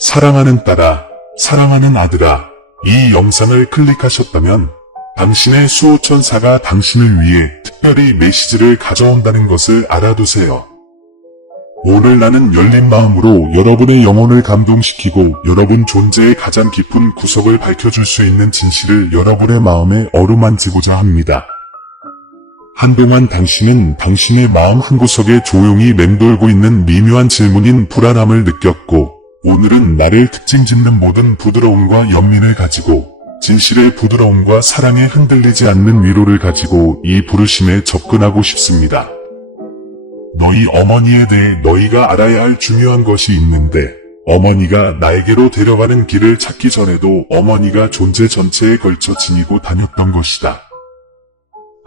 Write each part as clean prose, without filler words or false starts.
사랑하는 딸아, 사랑하는 아들아, 이 영상을 클릭하셨다면 당신의 수호천사가 당신을 위해 특별히 메시지를 가져온다는 것을 알아두세요. 오늘 나는 열린 마음으로 여러분의 영혼을 감동시키고 여러분 존재의 가장 깊은 구석을 밝혀줄 수 있는 진실을 여러분의 마음에 어루만지고자 합니다. 한동안 당신은 당신의 마음 한구석에 조용히 맴돌고 있는 미묘한 질문인 불안함을 느꼈고, 오늘은 나를 특징 짓는 모든 부드러움과 연민을 가지고 진실의 부드러움과 사랑에 흔들리지 않는 위로를 가지고 이 부르심에 접근하고 싶습니다. 너희 어머니에 대해 너희가 알아야 할 중요한 것이 있는데, 어머니가 나에게로 데려가는 길을 찾기 전에도 어머니가 존재 전체에 걸쳐 지니고 다녔던 것이다.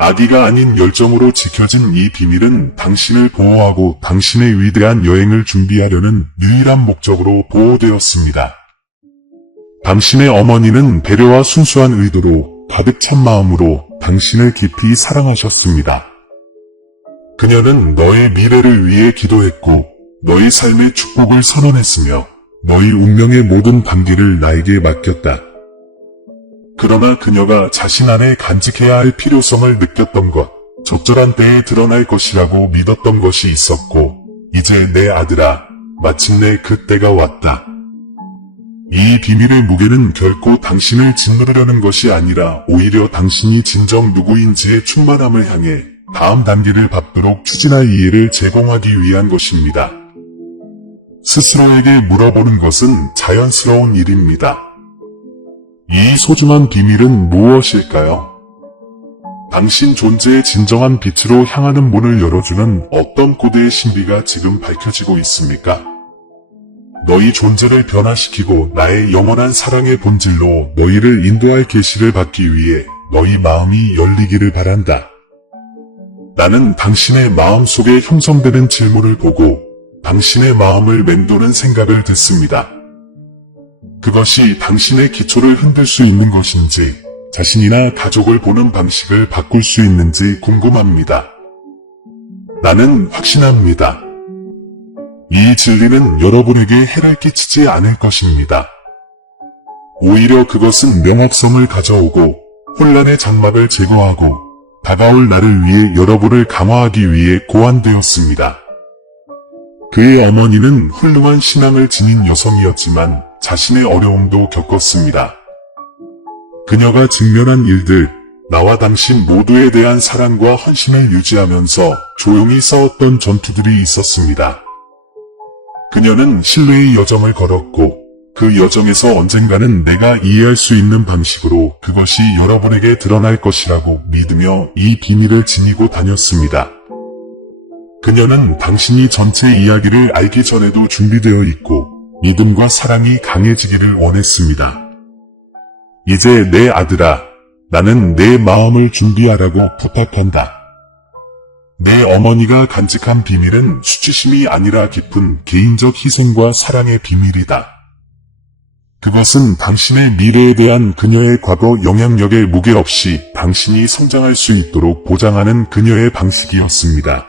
아기가 아닌 열정으로 지켜진 이 비밀은 당신을 보호하고 당신의 위대한 여행을 준비하려는 유일한 목적으로 보호되었습니다. 당신의 어머니는 배려와 순수한 의도로 가득 찬 마음으로 당신을 깊이 사랑하셨습니다. 그녀는 너의 미래를 위해 기도했고 너의 삶의 축복을 선언했으며 너희 운명의 모든 단계를 나에게 맡겼다. 그러나 그녀가 자신 안에 간직해야 할 필요성을 느꼈던 것, 적절한 때에 드러날 것이라고 믿었던 것이 있었고, 이제 내 아들아, 마침내 그 때가 왔다. 이 비밀의 무게는 결코 당신을 짓누르려는 것이 아니라 오히려 당신이 진정 누구인지의 충만함을 향해 다음 단계를 밟도록 추진할 이해를 제공하기 위한 것입니다. 스스로에게 물어보는 것은 자연스러운 일입니다. 이 소중한 비밀은 무엇일까요? 당신 존재의 진정한 빛으로 향하는 문을 열어주는 어떤 고대의 신비가 지금 밝혀지고 있습니까? 너희 존재를 변화시키고 나의 영원한 사랑의 본질로 너희를 인도할 계시를 받기 위해 너희 마음이 열리기를 바란다. 나는 당신의 마음 속에 형성되는 질문을 보고 당신의 마음을 맴도는 생각을 듣습니다. 그것이 당신의 기초를 흔들 수 있는 것인지, 자신이나 가족을 보는 방식을 바꿀 수 있는지 궁금합니다. 나는 확신합니다. 이 진리는 여러분에게 해를 끼치지 않을 것입니다. 오히려 그것은 명확성을 가져오고 혼란의 장막을 제거하고 다가올 나를 위해 여러분을 강화하기 위해 고안되었습니다. 그의 어머니는 훌륭한 신앙을 지닌 여성이었지만 자신의 어려움도 겪었습니다. 그녀가 직면한 일들, 나와 당신 모두에 대한 사랑과 헌신을 유지하면서 조용히 싸웠던 전투들이 있었습니다. 그녀는 신뢰의 여정을 걸었고, 그 여정에서 언젠가는 내가 이해할 수 있는 방식으로 그것이 여러분에게 드러날 것이라고 믿으며 이 비밀을 지니고 다녔습니다. 그녀는 당신이 전체 이야기를 알기 전에도 준비되어 있고, 믿음과 사랑이 강해지기를 원했습니다. 이제 내 아들아, 나는 내 마음을 준비하라고 부탁한다. 내 어머니가 간직한 비밀은 수치심이 아니라 깊은 개인적 희생과 사랑의 비밀이다. 그것은 당신의 미래에 대한 그녀의 과거 영향력에 무게 없이 당신이 성장할 수 있도록 보장하는 그녀의 방식이었습니다.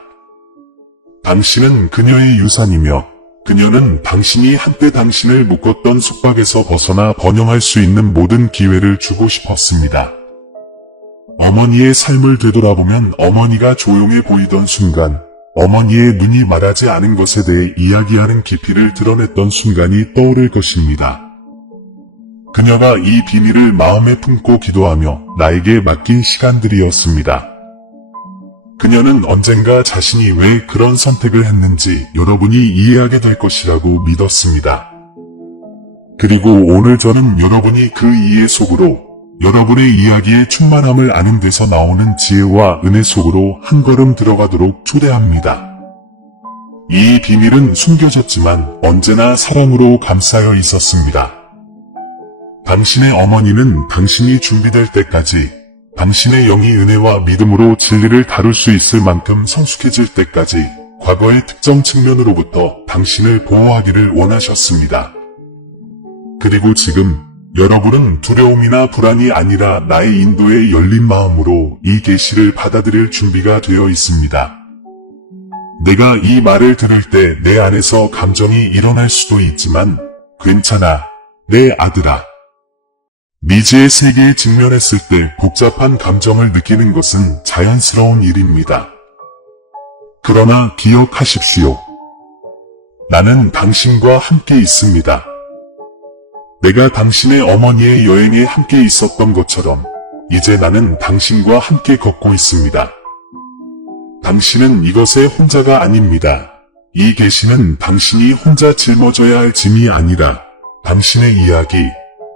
당신은 그녀의 유산이며 그녀는 당신이 한때 당신을 묶었던 속박에서 벗어나 번영할 수 있는 모든 기회를 주고 싶었습니다. 어머니의 삶을 되돌아보면 어머니가 조용해 보이던 순간, 어머니의 눈이 말하지 않은 것에 대해 이야기하는 깊이를 드러냈던 순간이 떠오를 것입니다. 그녀가 이 비밀을 마음에 품고 기도하며 나에게 맡긴 시간들이었습니다. 그녀는 언젠가 자신이 왜 그런 선택을 했는지 여러분이 이해하게 될 것이라고 믿었습니다. 그리고 오늘 저는 여러분이 그 이해 속으로 여러분의 이야기의 충만함을 아는 데서 나오는 지혜와 은혜 속으로 한 걸음 들어가도록 초대합니다. 이 비밀은 숨겨졌지만 언제나 사랑으로 감싸여 있었습니다. 당신의 어머니는 당신이 준비될 때까지, 당신의 영이 은혜와 믿음으로 진리를 다룰 수 있을 만큼 성숙해질 때까지 과거의 특정 측면으로부터 당신을 보호하기를 원하셨습니다. 그리고 지금 여러분은 두려움이나 불안이 아니라 나의 인도에 열린 마음으로 이 계시를 받아들일 준비가 되어 있습니다. 내가 이 말을 들을 때 내 안에서 감정이 일어날 수도 있지만 괜찮아, 내 아들아. 미지의 세계에 직면했을 때 복잡한 감정을 느끼는 것은 자연스러운 일입니다. 그러나 기억하십시오. 나는 당신과 함께 있습니다. 내가 당신의 어머니의 여행에 함께 있었던 것처럼 이제 나는 당신과 함께 걷고 있습니다. 당신은 이것의 혼자가 아닙니다. 이 계시는 당신이 혼자 짊어져야 할 짐이 아니라 당신의 이야기,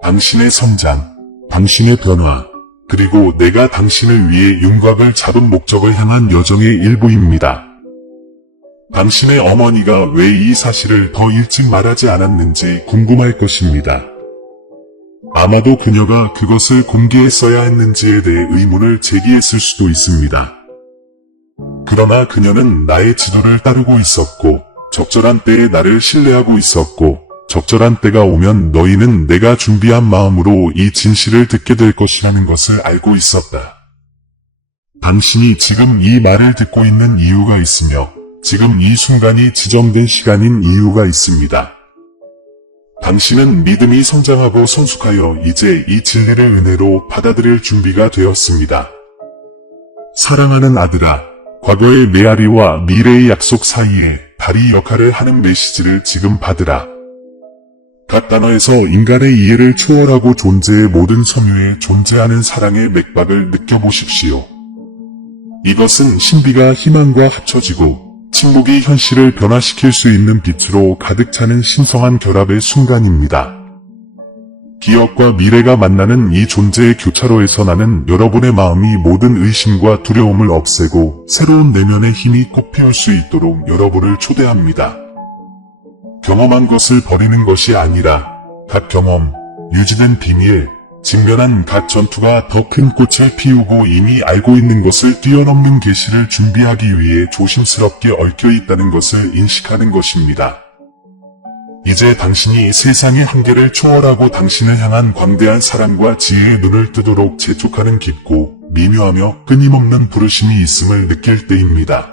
당신의 성장, 당신의 변화, 그리고 내가 당신을 위해 윤곽을 잡은 목적을 향한 여정의 일부입니다. 당신의 어머니가 왜 이 사실을 더 일찍 말하지 않았는지 궁금할 것입니다. 아마도 그녀가 그것을 공개했어야 했는지에 대해 의문을 제기했을 수도 있습니다. 그러나 그녀는 나의 지도를 따르고 있었고, 적절한 때에 나를 신뢰하고 있었고, 적절한 때가 오면 너희는 내가 준비한 마음으로 이 진실을 듣게 될 것이라는 것을 알고 있었다. 당신이 지금 이 말을 듣고 있는 이유가 있으며, 지금 이 순간이 지정된 시간인 이유가 있습니다. 당신은 믿음이 성장하고 성숙하여 이제 이 진리를 은혜로 받아들일 준비가 되었습니다. 사랑하는 아들아, 과거의 메아리와 미래의 약속 사이에 다리 역할을 하는 메시지를 지금 받으라. 각 단어에서 인간의 이해를 초월하고 존재의 모든 섬유에 존재하는 사랑의 맥박을 느껴보십시오. 이것은 신비가 희망과 합쳐지고 침묵이 현실을 변화시킬 수 있는 빛으로 가득 차는 신성한 결합의 순간입니다. 기억과 미래가 만나는 이 존재의 교차로에서 나는 여러분의 마음이 모든 의심과 두려움을 없애고 새로운 내면의 힘이 꽃피울 수 있도록 여러분을 초대합니다. 경험한 것을 버리는 것이 아니라 각 경험, 유지된 비밀, 직면한 각 전투가 더 큰 꽃을 피우고 이미 알고 있는 것을 뛰어넘는 계시를 준비하기 위해 조심스럽게 얽혀 있다는 것을 인식하는 것입니다. 이제 당신이 세상의 한계를 초월하고 당신을 향한 광대한 사랑과 지혜의 눈을 뜨도록 재촉하는 깊고 미묘하며 끊임없는 부르심이 있음을 느낄 때입니다.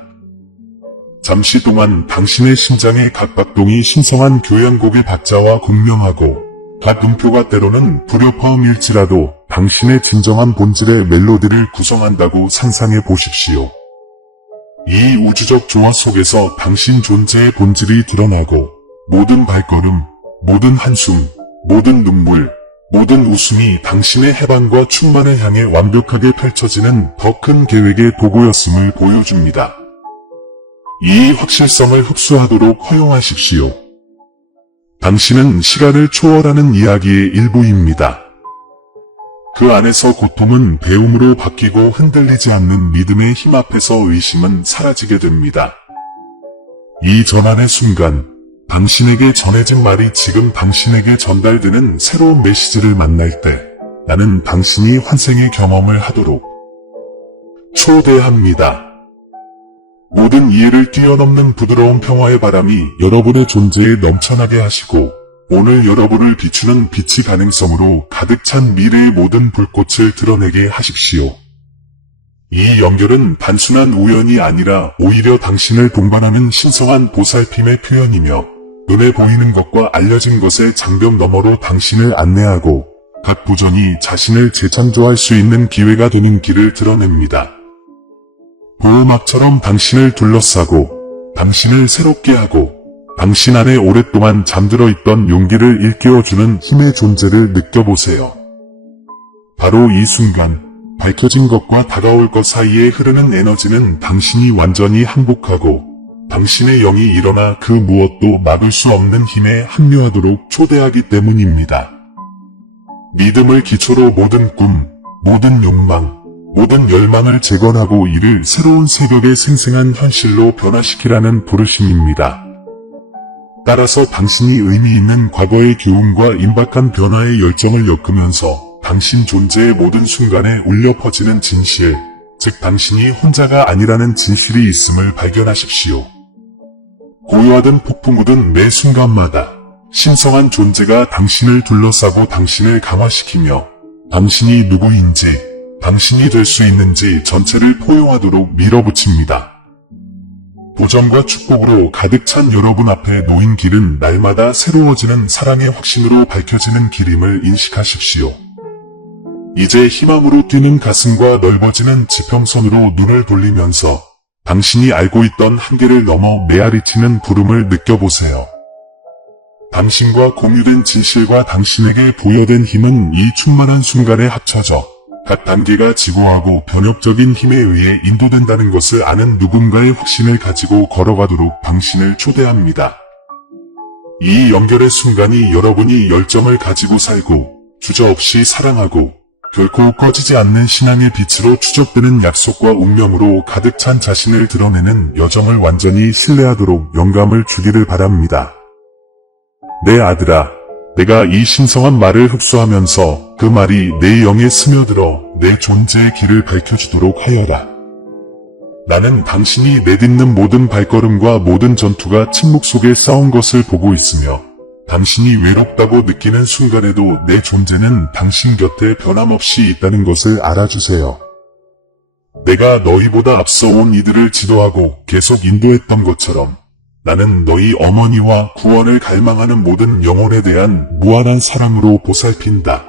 잠시 동안 당신의 심장의 각 박동이 신성한 교향곡의 박자와 공명하고 각 음표가 때로는 불협화음일지라도 당신의 진정한 본질의 멜로디를 구성한다고 상상해 보십시오. 이 우주적 조화 속에서 당신 존재의 본질이 드러나고 모든 발걸음, 모든 한숨, 모든 눈물, 모든 웃음이 당신의 해방과 충만을 향해 완벽하게 펼쳐지는 더 큰 계획의 도구였음을 보여줍니다. 이 확실성을 흡수하도록 허용하십시오. 당신은 시간을 초월하는 이야기의 일부입니다. 그 안에서 고통은 배움으로 바뀌고 흔들리지 않는 믿음의 힘 앞에서 의심은 사라지게 됩니다. 이 전환의 순간, 당신에게 전해진 말이 지금 당신에게 전달되는 새로운 메시지를 만날 때, 나는 당신이 환생의 경험을 하도록 초대합니다. 모든 이해를 뛰어넘는 부드러운 평화의 바람이 여러분의 존재에 넘쳐나게 하시고 오늘 여러분을 비추는 빛이 가능성으로 가득 찬 미래의 모든 불꽃을 드러내게 하십시오. 이 연결은 단순한 우연이 아니라 오히려 당신을 동반하는 신성한 보살핌의 표현이며 눈에 보이는 것과 알려진 것의 장벽 너머로 당신을 안내하고 각 부전이 자신을 재창조할 수 있는 기회가 되는 길을 드러냅니다. 보호막처럼 당신을 둘러싸고 당신을 새롭게 하고 당신 안에 오랫동안 잠들어 있던 용기를 일깨워주는 힘의 존재를 느껴보세요. 바로 이 순간 밝혀진 것과 다가올 것 사이에 흐르는 에너지는 당신이 완전히 항복하고 당신의 영이 일어나 그 무엇도 막을 수 없는 힘에 합류하도록 초대하기 때문입니다. 믿음을 기초로 모든 꿈, 모든 욕망, 모든 열망을 재건하고 이를 새로운 새벽의 생생한 현실로 변화시키라는 부르심입니다. 따라서 당신이 의미 있는 과거의 교훈과 임박한 변화의 열정을 엮으면서 당신 존재의 모든 순간에 울려 퍼지는 진실, 즉 당신이 혼자가 아니라는 진실이 있음을 발견하십시오. 고요하든 폭풍우든 매 순간마다 신성한 존재가 당신을 둘러싸고 당신을 강화시키며 당신이 누구인지 당신이 될 수 있는지 전체를 포용하도록 밀어붙입니다. 도전과 축복으로 가득 찬 여러분 앞에 놓인 길은 날마다 새로워지는 사랑의 확신으로 밝혀지는 길임을 인식하십시오. 이제 희망으로 뛰는 가슴과 넓어지는 지평선으로 눈을 돌리면서 당신이 알고 있던 한계를 넘어 메아리치는 부름을 느껴보세요. 당신과 공유된 진실과 당신에게 부여된 힘은 이 충만한 순간에 합쳐져 각 단계가 지고하고 변혁적인 힘에 의해 인도된다는 것을 아는 누군가의 확신을 가지고 걸어가도록 당신을 초대합니다. 이 연결의 순간이 여러분이 열정을 가지고 살고 주저없이 사랑하고 결코 꺼지지 않는 신앙의 빛으로 추적되는 약속과 운명으로 가득 찬 자신을 드러내는 여정을 완전히 신뢰하도록 영감을 주기를 바랍니다. 내 아들아, 내가 이 신성한 말을 흡수하면서 그 말이 내 영에 스며들어 내 존재의 길을 밝혀주도록 하여라. 나는 당신이 내딛는 모든 발걸음과 모든 전투가 침묵 속에 쌓은 것을 보고 있으며 당신이 외롭다고 느끼는 순간에도 내 존재는 당신 곁에 변함없이 있다는 것을 알아주세요. 내가 너희보다 앞서 온 이들을 지도하고 계속 인도했던 것처럼 나는 너희 어머니와 구원을 갈망하는 모든 영혼에 대한 무한한 사랑으로 보살핀다.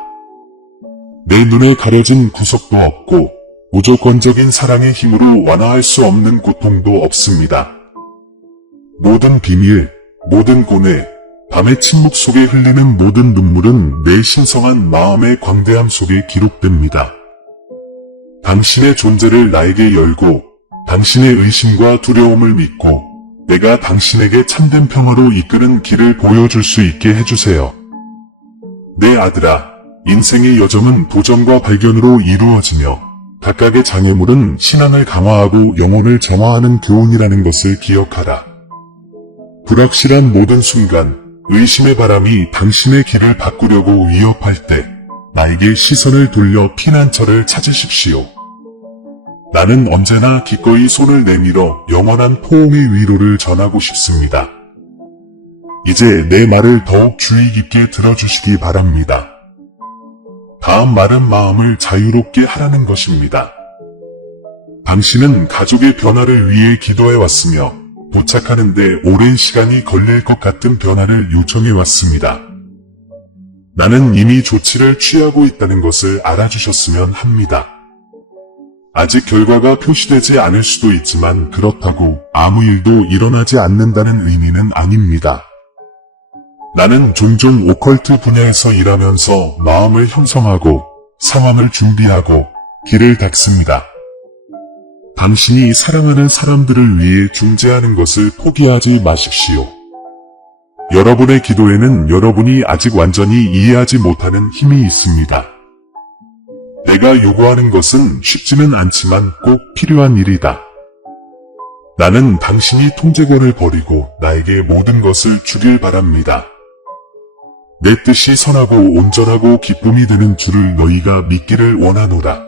내 눈에 가려진 구석도 없고 무조건적인 사랑의 힘으로 완화할 수 없는 고통도 없습니다. 모든 비밀, 모든 고뇌, 밤의 침묵 속에 흘리는 모든 눈물은 내 신성한 마음의 광대함 속에 기록됩니다. 당신의 존재를 나에게 열고 당신의 의심과 두려움을 믿고 내가 당신에게 참된 평화로 이끄는 길을 보여줄 수 있게 해주세요. 내 아들아, 인생의 여정은 도전과 발견으로 이루어지며 각각의 장애물은 신앙을 강화하고 영혼을 정화하는 교훈이라는 것을 기억하라. 불확실한 모든 순간, 의심의 바람이 당신의 길을 바꾸려고 위협할 때 나에게 시선을 돌려 피난처를 찾으십시오. 나는 언제나 기꺼이 손을 내밀어 영원한 포옹의 위로를 전하고 싶습니다. 이제 내 말을 더욱 주의 깊게 들어주시기 바랍니다. 다음 말은 마음을 자유롭게 하라는 것입니다. 당신은 가족의 변화를 위해 기도해왔으며 도착하는데 오랜 시간이 걸릴 것 같은 변화를 요청해왔습니다. 나는 이미 조치를 취하고 있다는 것을 알아주셨으면 합니다. 아직 결과가 표시되지 않을 수도 있지만 그렇다고 아무 일도 일어나지 않는다는 의미는 아닙니다. 나는 종종 오컬트 분야에서 일하면서 마음을 형성하고 상황을 준비하고 길을 닦습니다. 당신이 사랑하는 사람들을 위해 중재하는 것을 포기하지 마십시오. 여러분의 기도에는 여러분이 아직 완전히 이해하지 못하는 힘이 있습니다. 내가 요구하는 것은 쉽지는 않지만 꼭 필요한 일이다. 나는 당신이 통제권을 버리고 나에게 모든 것을 주길 바랍니다. 내 뜻이 선하고 온전하고 기쁨이 되는 줄을 너희가 믿기를 원하노라.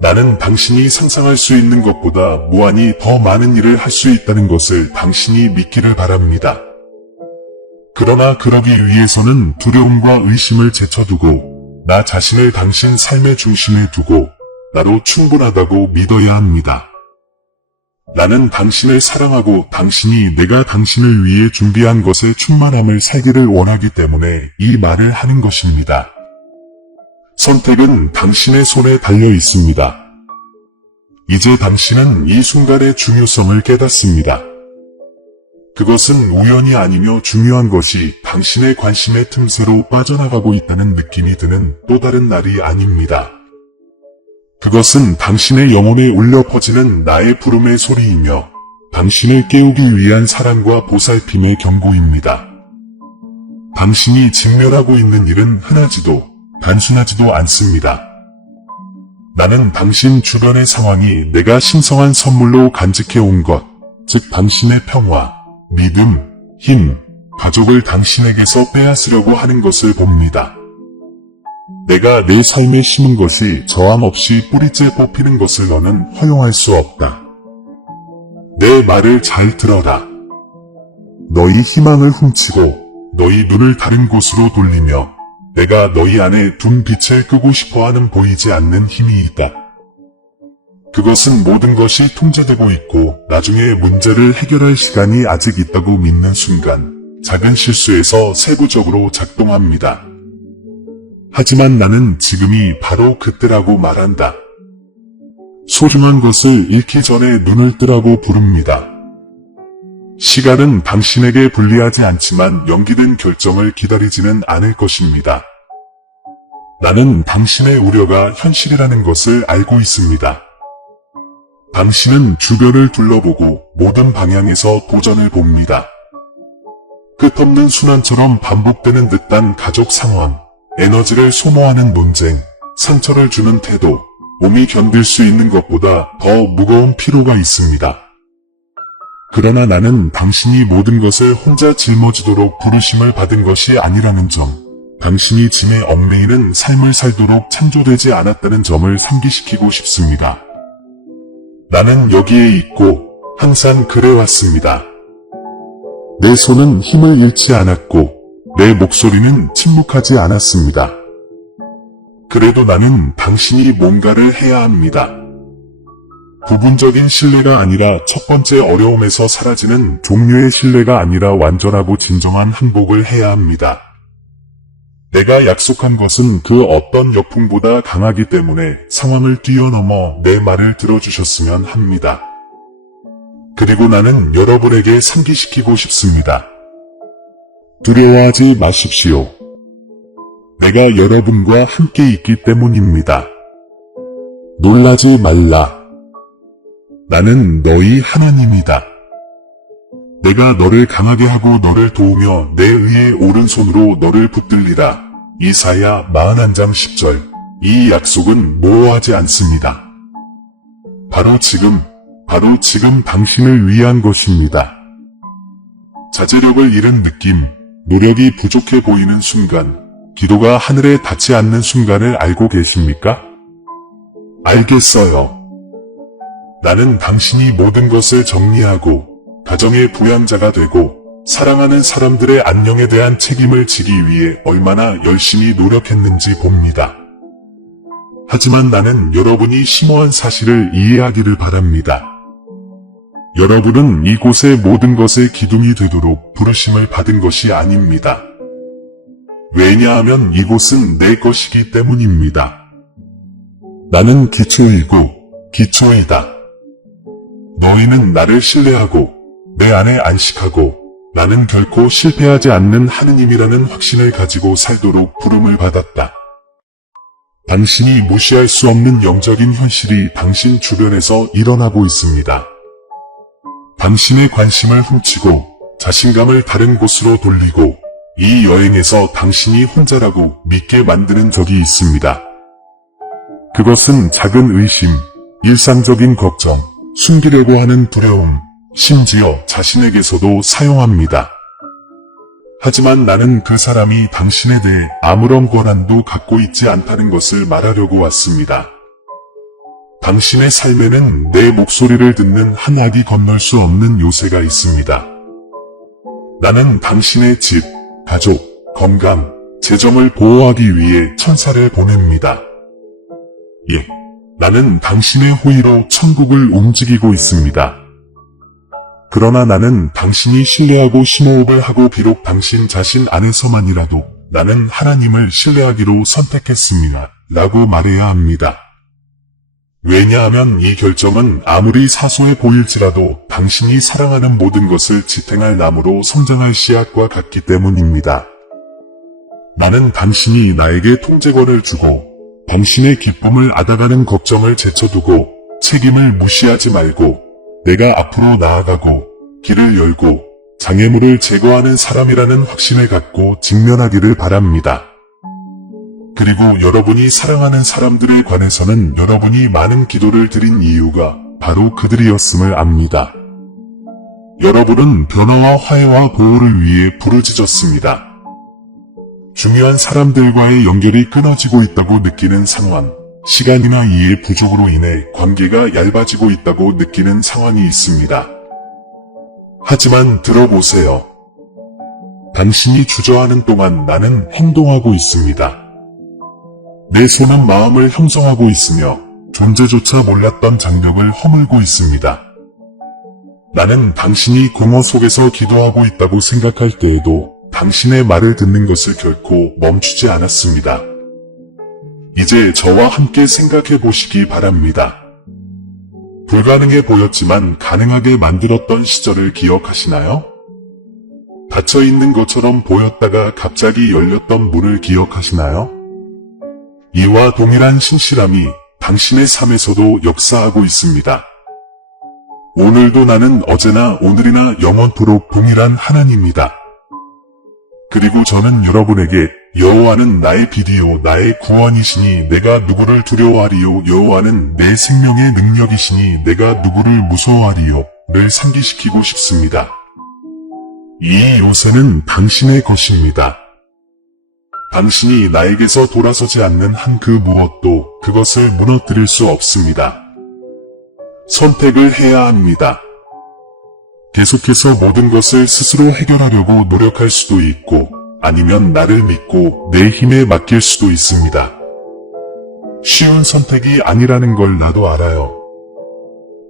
나는 당신이 상상할 수 있는 것보다 무한히 더 많은 일을 할 수 있다는 것을 당신이 믿기를 바랍니다. 그러나 그러기 위해서는 두려움과 의심을 제쳐두고 나 자신을 당신 삶의 중심에 두고 나로 충분하다고 믿어야 합니다. 나는 당신을 사랑하고 당신이 내가 당신을 위해 준비한 것의 충만함을 살기를 원하기 때문에 이 말을 하는 것입니다. 선택은 당신의 손에 달려 있습니다. 이제 당신은 이 순간의 중요성을 깨닫습니다. 그것은 우연이 아니며 중요한 것이 당신의 관심의 틈새로 빠져나가고 있다는 느낌이 드는 또 다른 날이 아닙니다. 그것은 당신의 영혼에 울려 퍼지는 나의 부름의 소리이며 당신을 깨우기 위한 사랑과 보살핌의 경고입니다. 당신이 직면하고 있는 일은 흔하지도 단순하지도 않습니다. 나는 당신 주변의 상황이 내가 신성한 선물로 간직해온 것, 즉 당신의 평화, 믿음, 힘, 가족을 당신에게서 빼앗으려고 하는 것을 봅니다. 내가 내 삶에 심은 것이 저항 없이 뿌리째 뽑히는 것을 너는 허용할 수 없다. 내 말을 잘 들어라. 너희 희망을 훔치고 너희 눈을 다른 곳으로 돌리며 내가 너희 안에 둔 빛을 끄고 싶어하는 보이지 않는 힘이 있다. 그것은 모든 것이 통제되고 있고 나중에 문제를 해결할 시간이 아직 있다고 믿는 순간 작은 실수에서 세부적으로 작동합니다. 하지만 나는 지금이 바로 그때라고 말한다. 소중한 것을 잃기 전에 눈을 뜨라고 부릅니다. 시간은 당신에게 불리하지 않지만 연기된 결정을 기다리지는 않을 것입니다. 나는 당신의 우려가 현실이라는 것을 알고 있습니다. 당신은 주변을 둘러보고 모든 방향에서 도전을 봅니다. 끝없는 순환처럼 반복되는 듯한 가족 상황, 에너지를 소모하는 논쟁, 상처를 주는 태도, 몸이 견딜 수 있는 것보다 더 무거운 피로가 있습니다. 그러나 나는 당신이 모든 것을 혼자 짊어지도록 부르심을 받은 것이 아니라는 점, 당신이 짐에 얽매이는 삶을 살도록 창조되지 않았다는 점을 상기시키고 싶습니다. 나는 여기에 있고 항상 그래왔습니다. 내 손은 힘을 잃지 않았고 내 목소리는 침묵하지 않았습니다. 그래도 나는 당신이 뭔가를 해야 합니다. 부분적인 신뢰가 아니라 첫 번째 어려움에서 사라지는 종류의 신뢰가 아니라 완전하고 진정한 항복을 해야 합니다. 내가 약속한 것은 그 어떤 역풍보다 강하기 때문에 상황을 뛰어넘어 내 말을 들어주셨으면 합니다. 그리고 나는 여러분에게 상기시키고 싶습니다. 두려워하지 마십시오. 내가 여러분과 함께 있기 때문입니다. 놀라지 말라. 나는 너희 하나님이다. 내가 너를 강하게 하고 너를 도우며 내 의의 오른손으로 너를 붙들리라. 이사야 41장 10절. 이 약속은 모호하지 않습니다. 바로 지금 당신을 위한 것입니다. 자제력을 잃은 느낌, 노력이 부족해 보이는 순간, 기도가 하늘에 닿지 않는 순간을 알고 계십니까? 알겠어요. 나는 당신이 모든 것을 정리하고 가정의 부양자가 되고 사랑하는 사람들의 안녕에 대한 책임을 지기 위해 얼마나 열심히 노력했는지 봅니다. 하지만 나는 여러분이 심오한 사실을 이해하기를 바랍니다. 여러분은 이곳의 모든 것의 기둥이 되도록 부르심을 받은 것이 아닙니다. 왜냐하면 이곳은 내 것이기 때문입니다. 나는 기초이다. 너희는 나를 신뢰하고 내 안에 안식하고 나는 결코 실패하지 않는 하느님이라는 확신을 가지고 살도록 부름을 받았다. 당신이 무시할 수 없는 영적인 현실이 당신 주변에서 일어나고 있습니다. 당신의 관심을 훔치고 자신감을 다른 곳으로 돌리고 이 여행에서 당신이 혼자라고 믿게 만드는 적이 있습니다. 그것은 작은 의심, 일상적인 걱정, 숨기려고 하는 두려움, 심지어 자신에게서도 사용합니다. 하지만 나는 그 사람이 당신에 대해 아무런 권한도 갖고 있지 않다는 것을 말하려고 왔습니다. 당신의 삶에는 내 목소리를 듣는 한 아기 건널 수 없는 요새가 있습니다. 나는 당신의 집, 가족, 건강, 재정을 보호하기 위해 천사를 보냅니다. 나는 당신의 호의로 천국을 움직이고 있습니다. 그러나 나는 당신이 신뢰하고 심호흡을 하고 비록 당신 자신 안에서만이라도 나는 하나님을 신뢰하기로 선택했습니다. 라고 말해야 합니다. 왜냐하면 이 결정은 아무리 사소해 보일지라도 당신이 사랑하는 모든 것을 지탱할 나무로 성장할 씨앗과 같기 때문입니다. 나는 당신이 나에게 통제권을 주고 당신의 기쁨을 앗아가는 걱정을 제쳐두고 책임을 무시하지 말고 내가 앞으로 나아가고 길을 열고 장애물을 제거하는 사람이라는 확신을 갖고 직면하기를 바랍니다. 그리고 여러분이 사랑하는 사람들에 관해서는 여러분이 많은 기도를 드린 이유가 바로 그들이었음을 압니다. 여러분은 변화와 화해와 보호를 위해 부르짖었습니다. 중요한 사람들과의 연결이 끊어지고 있다고 느끼는 상황, 시간이나 이해 부족으로 인해 관계가 얇아지고 있다고 느끼는 상황이 있습니다. 하지만 들어보세요. 당신이 주저하는 동안 나는 행동하고 있습니다. 내 손은 마음을 형성하고 있으며 존재조차 몰랐던 장벽을 허물고 있습니다. 나는 당신이 공허 속에서 기도하고 있다고 생각할 때에도 당신의 말을 듣는 것을 결코 멈추지 않았습니다. 이제 저와 함께 생각해 보시기 바랍니다. 불가능해 보였지만 가능하게 만들었던 시절을 기억하시나요? 닫혀 있는 것처럼 보였다가 갑자기 열렸던 문을 기억하시나요? 이와 동일한 신실함이 당신의 삶에서도 역사하고 있습니다. 오늘도 나는 어제나 오늘이나 영원토록 동일한 하나님입니다. 그리고 저는 여러분에게 여호와는 나의 빛이요 나의 구원이시니 내가 누구를 두려워하리요 여호와는 내 생명의 능력이시니 내가 누구를 무서워하리요 를 상기시키고 싶습니다. 이 요새는 당신의 것입니다. 당신이 나에게서 돌아서지 않는 한 그 무엇도 그것을 무너뜨릴 수 없습니다. 선택을 해야 합니다. 계속해서 모든 것을 스스로 해결하려고 노력할 수도 있고 아니면 나를 믿고 내 힘에 맡길 수도 있습니다. 쉬운 선택이 아니라는 걸 나도 알아요.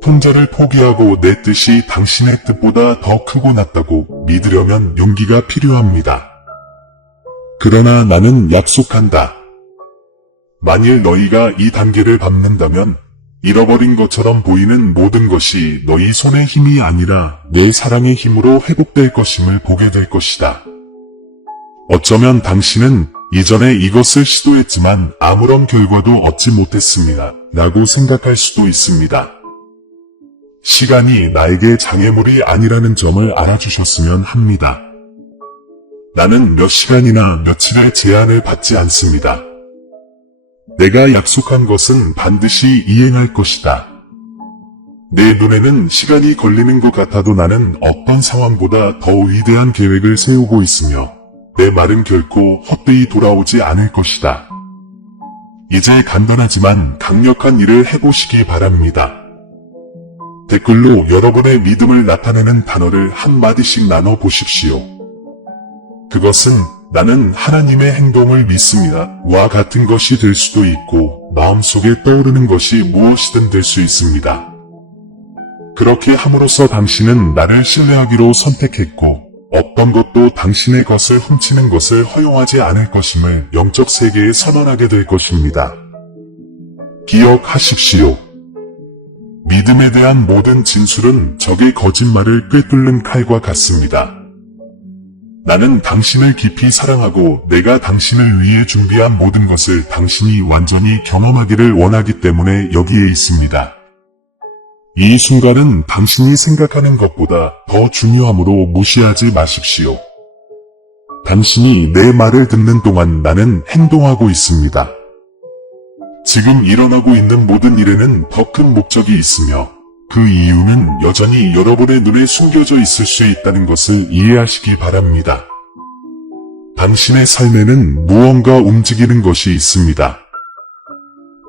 통제를 포기하고 내 뜻이 당신의 뜻보다 더 크고 낫다고 믿으려면 용기가 필요합니다. 그러나 나는 약속한다. 만일 너희가 이 단계를 밟는다면 잃어버린 것처럼 보이는 모든 것이 너희 손의 힘이 아니라 내 사랑의 힘으로 회복될 것임을 보게 될 것이다. 어쩌면 당신은 이전에 이것을 시도했지만 아무런 결과도 얻지 못했습니다. 라고 생각할 수도 있습니다. 시간이 나에게 장애물이 아니라는 점을 알아주셨으면 합니다. 나는 몇 시간이나 며칠의 제한을 받지 않습니다. 내가 약속한 것은 반드시 이행할 것이다. 내 눈에는 시간이 걸리는 것 같아도 나는 어떤 상황보다 더 위대한 계획을 세우고 있으며 내 말은 결코 헛되이 돌아오지 않을 것이다. 이제 간단하지만 강력한 일을 해보시기 바랍니다. 댓글로 여러분의 믿음을 나타내는 단어를 한마디씩 나눠 보십시오. 그것은 나는 하나님의 행동을 믿습니다. 와 같은 것이 될 수도 있고 마음속에 떠오르는 것이 무엇이든 될 수 있습니다. 그렇게 함으로써 당신은 나를 신뢰하기로 선택했고 어떤 것도 당신의 것을 훔치는 것을 허용하지 않을 것임을 영적 세계에 선언하게 될 것입니다. 기억하십시오. 믿음에 대한 모든 진술은 적의 거짓말을 꿰뚫는 칼과 같습니다. 나는 당신을 깊이 사랑하고 내가 당신을 위해 준비한 모든 것을 당신이 완전히 경험하기를 원하기 때문에 여기에 있습니다. 이 순간은 당신이 생각하는 것보다 더 중요하므로 무시하지 마십시오. 당신이 내 말을 듣는 동안 나는 행동하고 있습니다. 지금 일어나고 있는 모든 일에는 더 큰 목적이 있으며 그 이유는 여전히 여러분의 눈에 숨겨져 있을 수 있다는 것을 이해하시기 바랍니다. 당신의 삶에는 무언가 움직이는 것이 있습니다.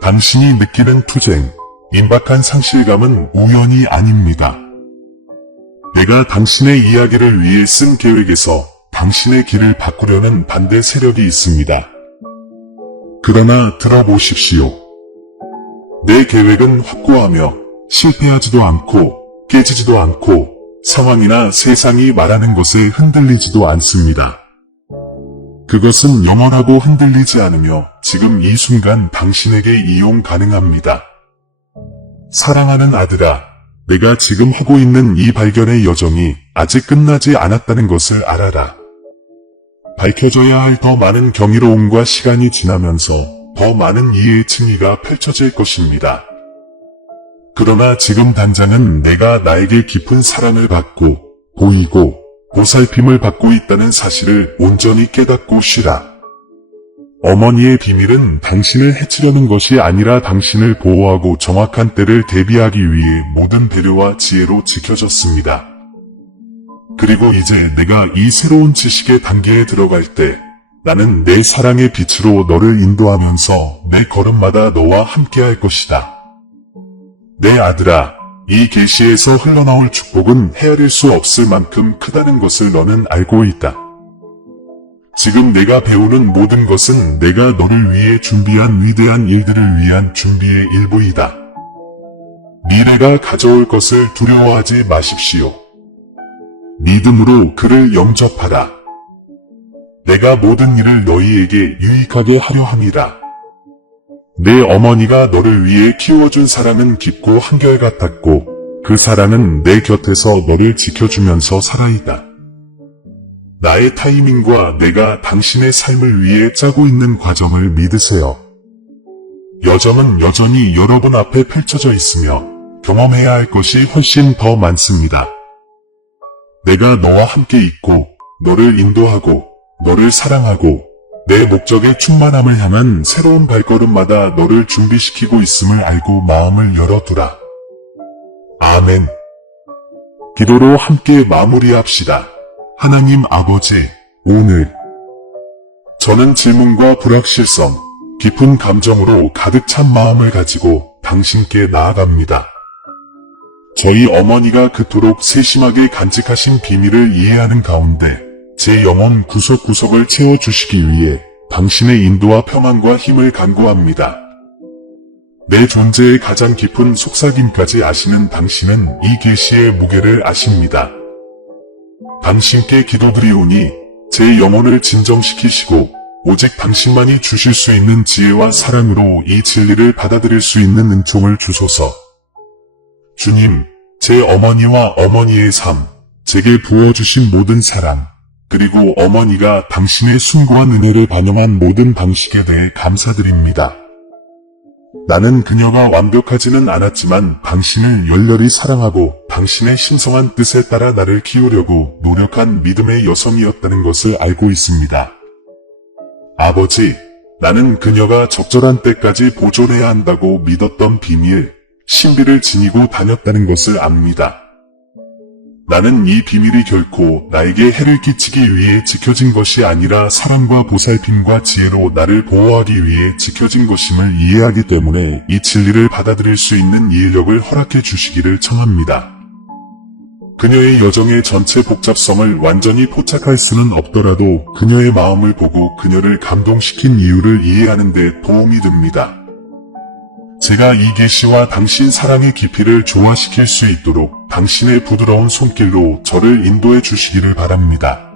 당신이 느끼는 투쟁, 임박한 상실감은 우연이 아닙니다. 내가 당신의 이야기를 위해 쓴 계획에서 당신의 길을 바꾸려는 반대 세력이 있습니다. 그러나 들어보십시오. 내 계획은 확고하며 실패하지도 않고 깨지지도 않고 상황이나 세상이 말하는 것에 흔들리지도 않습니다. 그것은 영원하고 흔들리지 않으며 지금 이 순간 당신에게 이용 가능합니다. 사랑하는 아들아, 내가 지금 하고 있는 이 발견의 여정이 아직 끝나지 않았다는 것을 알아라. 밝혀져야 할 더 많은 경이로움과 시간이 지나면서 더 많은 이해의 층위가 펼쳐질 것입니다. 그러나 지금 당장은 내가 나에게 깊은 사랑을 받고 보이고 보살핌을 받고 있다는 사실을 온전히 깨닫고 쉬라. 어머니의 비밀은 당신을 해치려는 것이 아니라 당신을 보호하고 정확한 때를 대비하기 위해 모든 배려와 지혜로 지켜졌습니다. 그리고 이제 내가 이 새로운 지식의 단계에 들어갈 때 나는 내 사랑의 빛으로 너를 인도하면서 내 걸음마다 너와 함께할 것이다. 내 아들아, 이 계시에서 흘러나올 축복은 헤아릴 수 없을 만큼 크다는 것을 너는 알고 있다. 지금 내가 배우는 모든 것은 내가 너를 위해 준비한 위대한 일들을 위한 준비의 일부이다. 미래가 가져올 것을 두려워하지 마십시오. 믿음으로 그를 영접하라. 내가 모든 일을 너희에게 유익하게 하려 함이라. 내 어머니가 너를 위해 키워준 사랑은 깊고 한결같았고 그 사랑은 내 곁에서 너를 지켜주면서 살아있다. 나의 타이밍과 내가 당신의 삶을 위해 짜고 있는 과정을 믿으세요. 여정은 여전히 여러분 앞에 펼쳐져 있으며 경험해야 할 것이 훨씬 더 많습니다. 내가 너와 함께 있고 너를 인도하고 너를 사랑하고 내 목적의 충만함을 향한 새로운 발걸음마다 너를 준비시키고 있음을 알고 마음을 열어두라. 아멘. 기도로 함께 마무리합시다. 하나님 아버지, 오늘 저는 질문과 불확실성, 깊은 감정으로 가득 찬 마음을 가지고 당신께 나아갑니다. 저희 어머니가 그토록 세심하게 간직하신 비밀을 이해하는 가운데 제 영혼 구석구석을 채워주시기 위해 당신의 인도와 평안과 힘을 간구합니다. 내 존재의 가장 깊은 속삭임까지 아시는 당신은 이 계시의 무게를 아십니다. 당신께 기도드리오니 제 영혼을 진정시키시고 오직 당신만이 주실 수 있는 지혜와 사랑으로 이 진리를 받아들일 수 있는 은총을 주소서. 주님, 제 어머니와 어머니의 삶, 제게 부어주신 모든 사랑, 그리고 어머니가 당신의 숭고한 은혜를 반영한 모든 방식에 대해 감사드립니다. 나는 그녀가 완벽하지는 않았지만 당신을 열렬히 사랑하고 당신의 신성한 뜻에 따라 나를 키우려고 노력한 믿음의 여성이었다는 것을 알고 있습니다. 아버지, 나는 그녀가 적절한 때까지 보존해야 한다고 믿었던 비밀, 신비를 지니고 다녔다는 것을 압니다. 나는 이 비밀이 결코 나에게 해를 끼치기 위해 지켜진 것이 아니라 사랑과 보살핌과 지혜로 나를 보호하기 위해 지켜진 것임을 이해하기 때문에 이 진리를 받아들일 수 있는 이해력을 허락해 주시기를 청합니다. 그녀의 여정의 전체 복잡성을 완전히 포착할 수는 없더라도 그녀의 마음을 보고 그녀를 감동시킨 이유를 이해하는 데 도움이 됩니다. 제가 이 계시와 당신 사랑의 깊이를 조화시킬 수 있도록 당신의 부드러운 손길로 저를 인도해 주시기를 바랍니다.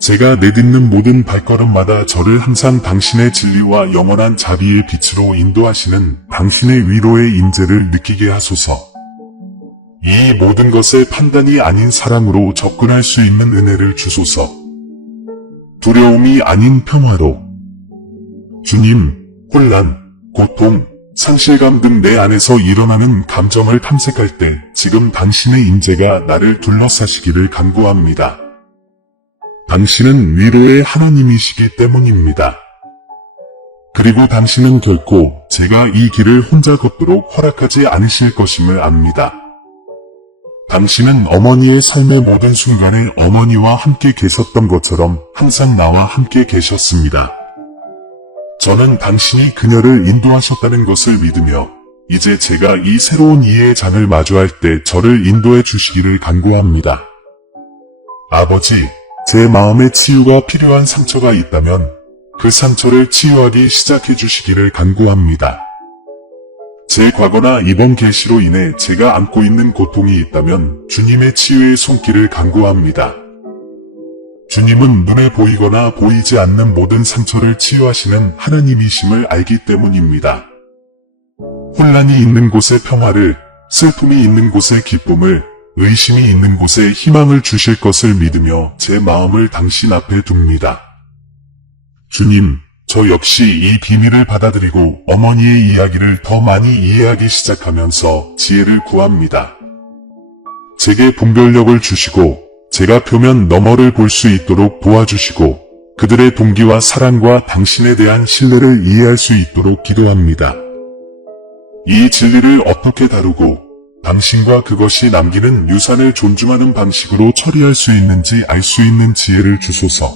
제가 내딛는 모든 발걸음마다 저를 항상 당신의 진리와 영원한 자비의 빛으로 인도하시는 당신의 위로의 인재를 느끼게 하소서. 이 모든 것에 판단이 아닌 사랑으로 접근할 수 있는 은혜를 주소서. 두려움이 아닌 평화로. 주님, 혼란, 고통, 상실감 등 내 안에서 일어나는 감정을 탐색할 때 지금 당신의 인재가 나를 둘러싸시기를 간구합니다. 당신은 위로의 하나님이시기 때문입니다. 그리고 당신은 결코 제가 이 길을 혼자 걷도록 허락하지 않으실 것임을 압니다. 당신은 어머니의 삶의 모든 순간에 어머니와 함께 계셨던 것처럼 항상 나와 함께 계셨습니다. 저는 당신이 그녀를 인도하셨다는 것을 믿으며 이제 제가 이 새로운 이해의 장을 마주할 때 저를 인도해 주시기를 간구합니다. 아버지, 제 마음에 치유가 필요한 상처가 있다면 그 상처를 치유하기 시작해 주시기를 간구합니다. 제 과거나 이번 계시로 인해 제가 안고 있는 고통이 있다면 주님의 치유의 손길을 간구합니다. 주님은 눈에 보이거나 보이지 않는 모든 상처를 치유하시는 하나님이심을 알기 때문입니다. 혼란이 있는 곳에 평화를, 슬픔이 있는 곳에 기쁨을, 의심이 있는 곳에 희망을 주실 것을 믿으며 제 마음을 당신 앞에 둡니다. 주님, 저 역시 이 비밀을 받아들이고 어머니의 이야기를 더 많이 이해하기 시작하면서 지혜를 구합니다. 제게 분별력을 주시고 제가 표면 너머를 볼 수 있도록 도와주시고 그들의 동기와 사랑과 당신에 대한 신뢰를 이해할 수 있도록 기도합니다. 이 진리를 어떻게 다루고 당신과 그것이 남기는 유산을 존중하는 방식으로 처리할 수 있는지 알 수 있는 지혜를 주소서.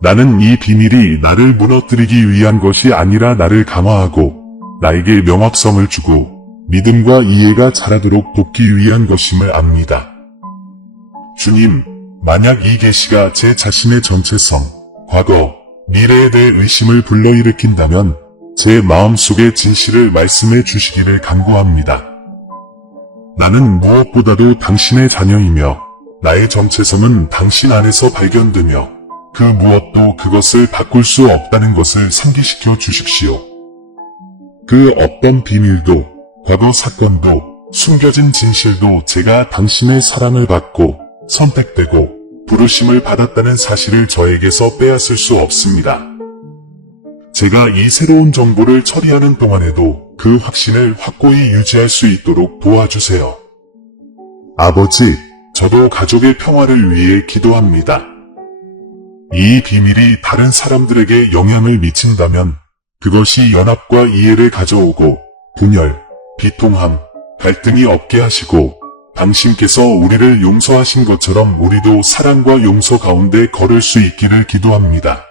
나는 이 비밀이 나를 무너뜨리기 위한 것이 아니라 나를 강화하고 나에게 명확성을 주고 믿음과 이해가 자라도록 돕기 위한 것임을 압니다. 주님, 만약 이 계시가 제 자신의 정체성, 과거, 미래에 대해 의심을 불러일으킨다면 제 마음속의 진실을 말씀해 주시기를 간구합니다. 나는 무엇보다도 당신의 자녀이며 나의 정체성은 당신 안에서 발견되며 그 무엇도 그것을 바꿀 수 없다는 것을 상기시켜 주십시오. 그 어떤 비밀도, 과거 사건도, 숨겨진 진실도 제가 당신의 사랑을 받고 선택되고 부르심을 받았다는 사실을 저에게서 빼앗을 수 없습니다. 제가 이 새로운 정보를 처리하는 동안에도 그 확신을 확고히 유지할 수 있도록 도와주세요. 아버지, 저도 가족의 평화를 위해 기도합니다. 이 비밀이 다른 사람들에게 영향을 미친다면 그것이 연합과 이해를 가져오고 분열, 비통함, 갈등이 없게 하시고 당신께서 우리를 용서하신 것처럼 우리도 사랑과 용서 가운데 걸을 수 있기를 기도합니다.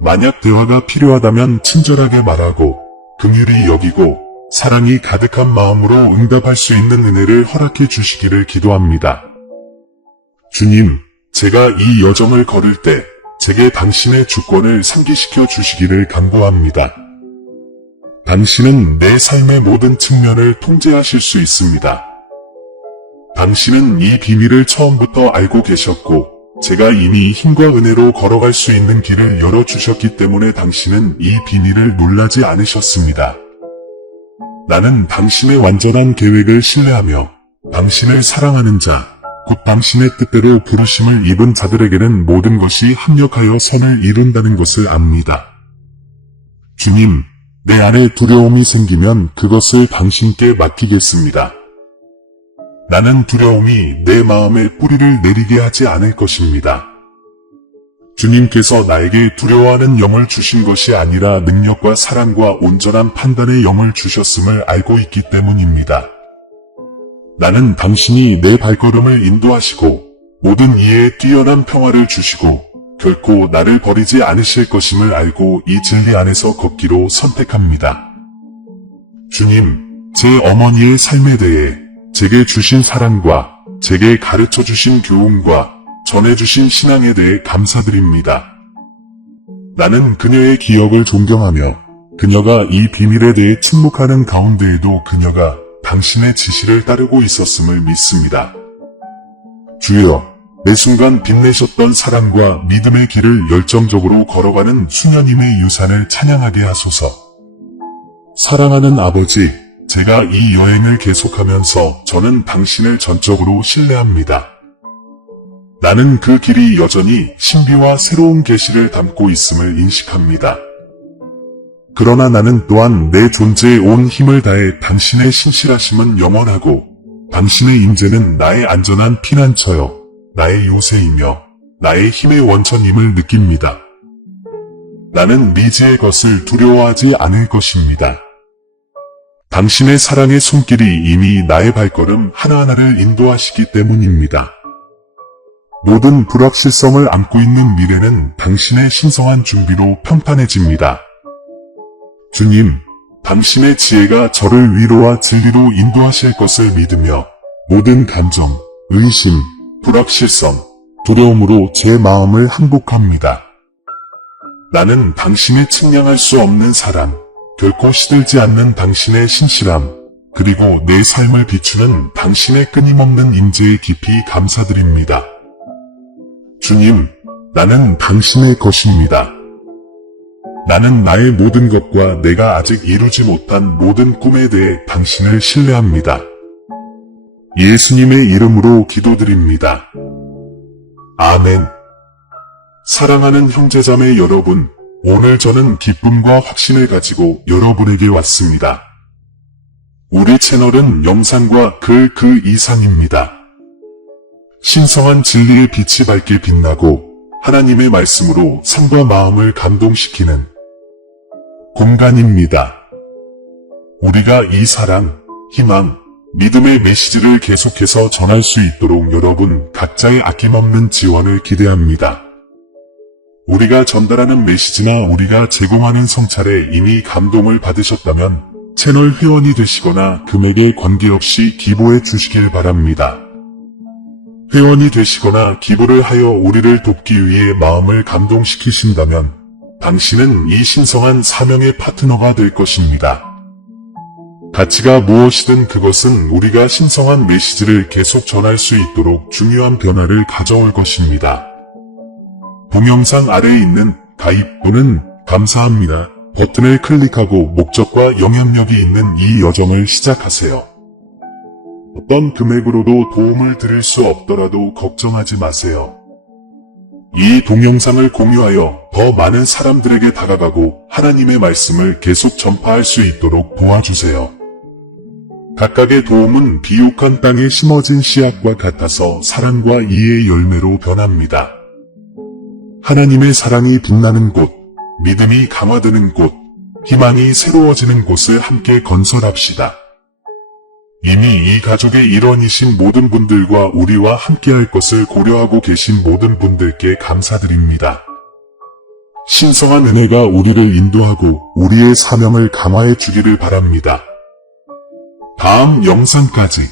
만약 대화가 필요하다면 친절하게 말하고 긍휼히 여기고 사랑이 가득한 마음으로 응답할 수 있는 은혜를 허락해 주시기를 기도합니다. 주님, 제가 이 여정을 걸을 때 제게 당신의 주권을 상기시켜 주시기를 간구합니다. 당신은 내 삶의 모든 측면을 통제하실 수 있습니다. 당신은 이 비밀을 처음부터 알고 계셨고 제가 이미 힘과 은혜로 걸어갈 수 있는 길을 열어주셨기 때문에 당신은 이 비밀을 놀라지 않으셨습니다. 나는 당신의 완전한 계획을 신뢰하며 당신을 사랑하는 자, 곧 당신의 뜻대로 부르심을 입은 자들에게는 모든 것이 합력하여 선을 이룬다는 것을 압니다. 주님, 내 안에 두려움이 생기면 그것을 당신께 맡기겠습니다. 나는 두려움이 내 마음에 뿌리를 내리게 하지 않을 것입니다. 주님께서 나에게 두려워하는 영을 주신 것이 아니라 능력과 사랑과 온전한 판단의 영을 주셨음을 알고 있기 때문입니다. 나는 당신이 내 발걸음을 인도하시고 모든 이해에 뛰어난 평화를 주시고 결코 나를 버리지 않으실 것임을 알고 이 진리 안에서 걷기로 선택합니다. 주님, 제 어머니의 삶에 대해 제게 주신 사랑과 제게 가르쳐 주신 교훈과 전해주신 신앙에 대해 감사드립니다. 나는 그녀의 기억을 존경하며 그녀가 이 비밀에 대해 침묵하는 가운데에도 그녀가 당신의 지시를 따르고 있었음을 믿습니다. 주여, 매 순간 빛내셨던 사랑과 믿음의 길을 열정적으로 걸어가는 수녀님의 유산을 찬양하게 하소서. 사랑하는 아버지, 제가 이 여행을 계속하면서 저는 당신을 전적으로 신뢰합니다. 나는 그 길이 여전히 신비와 새로운 계시를 담고 있음을 인식합니다. 그러나 나는 또한 내 존재에 온 힘을 다해 당신의 신실하심은 영원하고 당신의 임재는 나의 안전한 피난처여 나의 요새이며 나의 힘의 원천임을 느낍니다. 나는 미지의 것을 두려워하지 않을 것입니다. 당신의 사랑의 손길이 이미 나의 발걸음 하나하나를 인도하시기 때문입니다. 모든 불확실성을 안고 있는 미래는 당신의 신성한 준비로 평탄해집니다. 주님, 당신의 지혜가 저를 위로와 진리로 인도하실 것을 믿으며 모든 감정, 의심, 불확실성, 두려움으로 제 마음을 항복합니다. 나는 당신의 측량할 수 없는 사랑, 결코 시들지 않는 당신의 신실함, 그리고 내 삶을 비추는 당신의 끊임없는 임재에 깊이 감사드립니다. 주님, 나는 당신의 것입니다. 나는 나의 모든 것과 내가 아직 이루지 못한 모든 꿈에 대해 당신을 신뢰합니다. 예수님의 이름으로 기도드립니다. 아멘. 사랑하는 형제자매 여러분, 오늘 저는 기쁨과 확신을 가지고 여러분에게 왔습니다. 우리 채널은 영상과 그 이상입니다. 신성한 진리의 빛이 밝게 빛나고 하나님의 말씀으로 삶과 마음을 감동시키는 공간입니다. 우리가 이 사랑, 희망, 믿음의 메시지를 계속해서 전할 수 있도록 여러분 각자의 아낌없는 지원을 기대합니다. 우리가 전달하는 메시지나 우리가 제공하는 성찰에 이미 감동을 받으셨다면 채널 회원이 되시거나 금액에 관계없이 기부해 주시길 바랍니다. 회원이 되시거나 기부를 하여 우리를 돕기 위해 마음을 감동시키신다면 당신은 이 신성한 사명의 파트너가 될 것입니다. 가치가 무엇이든 그것은 우리가 신성한 메시지를 계속 전할 수 있도록 중요한 변화를 가져올 것입니다. 동영상 아래에 있는 가입 또는 감사합니다 버튼을 클릭하고 목적과 영향력이 있는 이 여정을 시작하세요. 어떤 금액으로도 도움을 드릴 수 없더라도 걱정하지 마세요. 이 동영상을 공유하여 더 많은 사람들에게 다가가고 하나님의 말씀을 계속 전파할 수 있도록 도와주세요. 각각의 도움은 비옥한 땅에 심어진 씨앗과 같아서 사랑과 이해의 열매로 변합니다. 하나님의 사랑이 빛나는 곳, 믿음이 강화되는 곳, 희망이 새로워지는 곳을 함께 건설합시다. 이미 이 가족의 일원이신 모든 분들과 우리와 함께할 것을 고려하고 계신 모든 분들께 감사드립니다. 신성한 은혜가 우리를 인도하고 우리의 사명을 강화해 주기를 바랍니다. 다음 영상까지